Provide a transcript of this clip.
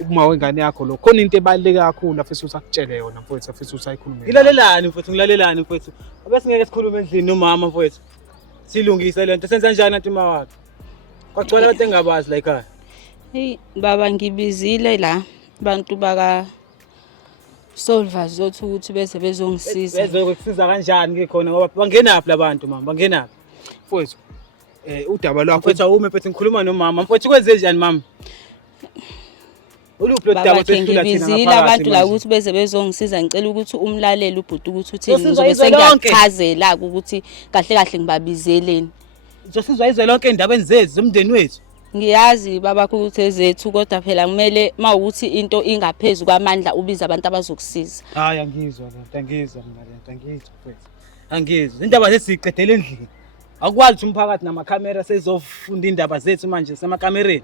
uma wengane yakho lo khona into ebaluleke kakhulu afisa usakutshele yona mfowethu afisa usayikhulume. Ngilalelani mfowethu ngilalelani mfowethu. Abese ngeke sikhulume endlini nomama mfowethu. Silungise lento senza kanjani anti mawakhe. Kwagcwala abantu engabazi la ekhaya. Hey baba ngibizile la abantu baka Solva zothi ukuthi bese bezongisiza. Bezokusiza kanjani ke khona ngoba bangenaphi labantu mama bangenaphi? Mfowethu udaba lwakho Mfowethu awume mfowethu ngikhuluma nomama. Mfowethu kwenze njani mama? Uluphi lo daba Ngibizile ngapha abantu la ukuthi beze bezongisiza ngicela ukuthi umlaleli ubhuti ukuthi uthini ngizobe sengiyakuchazela ukuthi kahle kahle ngibabizeleni. Uzosizwa izwe lonke endabeni zethu zomndeni wethu. Ngiyazi baba ukuthi ezethu kodwa phela kumele mawukuthi into ingaphezulu kwamandla ubiza abantu abazokusiza. Hayi angizwa lento angizwa mina lento angizwa mfowethu. Angizwa indaba zethu siqedele endlini. Akwazi ukuthi umphakathi namakhamera sezofunda indaba zethu manje semakamereni.